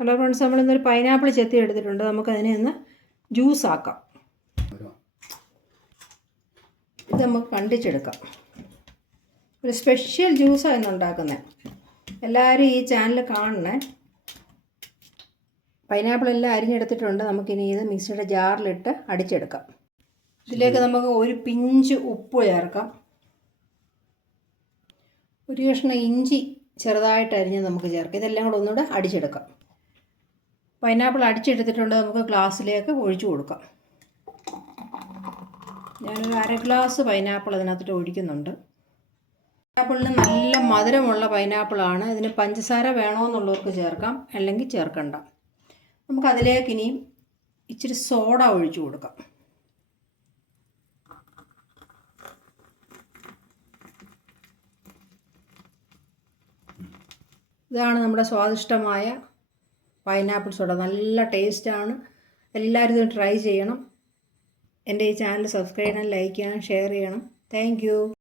Hello friends, നമ്മളിന്നൊരു pineapple ചെത്തി എടുത്തിട്ടുണ്ട്. നമുക്കതിനെ ഒന്ന് ജ്യൂസാക്കാം. ഇത് നമുക്ക് കണ്ടിച്ചെടുക്കാം. ഒരു സ്പെഷ്യൽ ജ്യൂസാണ് ഇന്ന് ഉണ്ടാക്കുന്നത്. എല്ലാവരും ഈ ചാനൽ കാണണേ. പൈനാപ്പിളെല്ലാം അരിഞ്ഞെടുത്തിട്ടുണ്ട്. നമുക്കിനി ഇത് മിക്സിയുടെ ജാറിലിട്ട് അടിച്ചെടുക്കാം. ഇതിലേക്ക് നമുക്ക് ഒരു പിഞ്ച് ഉപ്പ് ചേർക്കാം. ഒരു കഷ്ണം ഇഞ്ചി ചെറുതായിട്ട് അരിഞ്ഞ് നമുക്ക് ചേർക്കാം. ഇതെല്ലാം കൂടെ ഒന്നുകൂടെ അടിച്ചെടുക്കാം. പൈനാപ്പിൾ അടിച്ചെടുത്തിട്ടുണ്ട്. നമുക്ക് ഗ്ലാസ്സിലേക്ക് ഒഴിച്ചു കൊടുക്കാം. ഞാനൊരു 1/2 ഗ്ലാസ് പൈനാപ്പിൾ അതിനകത്തിട്ട് ഒഴിക്കുന്നുണ്ട്. പൈനാപ്പിളിന് നല്ല മധുരമുള്ള പൈനാപ്പിളാണ്. ഇതിന് പഞ്ചസാര വേണമെന്നുള്ളവർക്ക് ചേർക്കാം, അല്ലെങ്കിൽ ചേർക്കണ്ട. നമുക്കതിലേക്ക് ഇനിയും ഇച്ചിരി സോഡ ഒഴിച്ചു കൊടുക്കാം. ഇതാണ് നമ്മുടെ സ്വാദിഷ്ടമായ പൈനാപ്പിൾ സോഡ. നല്ല ടേസ്റ്റാണ്. എല്ലാവരും ഇത് ട്രൈ ചെയ്യണം. എൻ്റെ ഈ ചാനൽ സബ്സ്ക്രൈബ് ചെയ്യണം, ലൈക്ക് ചെയ്യണം, ഷെയർ ചെയ്യണം. Thank you.